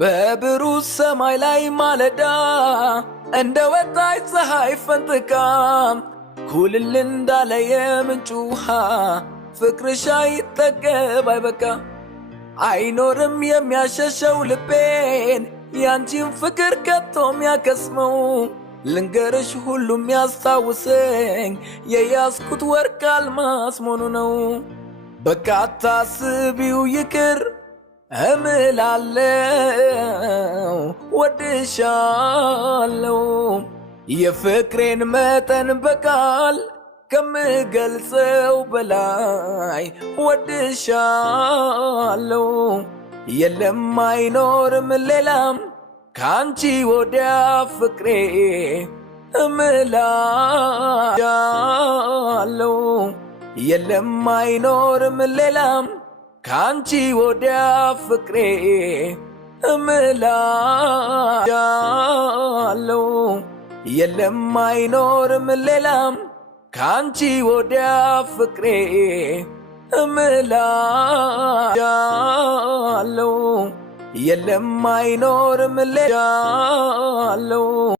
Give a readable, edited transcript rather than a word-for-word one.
በብሩህ ሰማይ ላይ ማለዳ እንደ ወጣች ፀሐይ ፈንጥቃ ኩልል እንዳለ የምንጭ ውሃ ፍቅርሽ አይጠገብ አይበቃ። አይኖርም የሚያሸሸው ልቤን ያንቺን ፍቅር ከቶ የሚያከስመው ልንገርሽ ሁሉም ያስታውሰኝ የያዝኩት ወርቅ አልማስ መሆኑ ነው። በቃ አታስቢው ይቅር እምላለው ወድሻለው የፍቅሬን መጠን በቃል ከምገልጸው በላይ ወድሻለው የለም አይኖርም ሌላም ካንቺ ወዲያ ፍቅሬ እምላለው የለም አይኖርም ሌላም ካንቺ ወዲያ ፍቅሬ እምላለው የለም አይኖርም ሌላም ካንቺ ወዲያ ፍቅሬ እምላለው የለም አይኖርም ሌላም